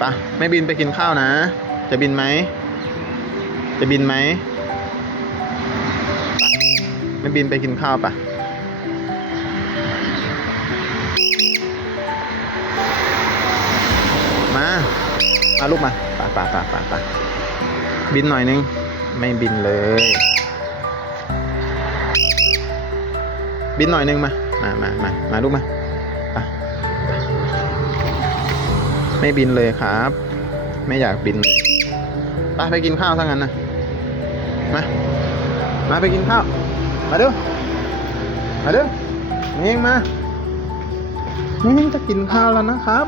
ปะไม่บินไปกินข้าวนะจะบินไหมจะบินไหมไม่บินไปกินข้าวปะมาลูกมาปะบินหน่อยนึงไม่บินเลยบินหน่อยนึงมาลูกมาปะไม่บินเลยครับไม่อยากบินไปกินข้าวซะงั้นนะมาไปกินข้าวมาดูนี่มานี่จะกินข้าวแล้วนะครับ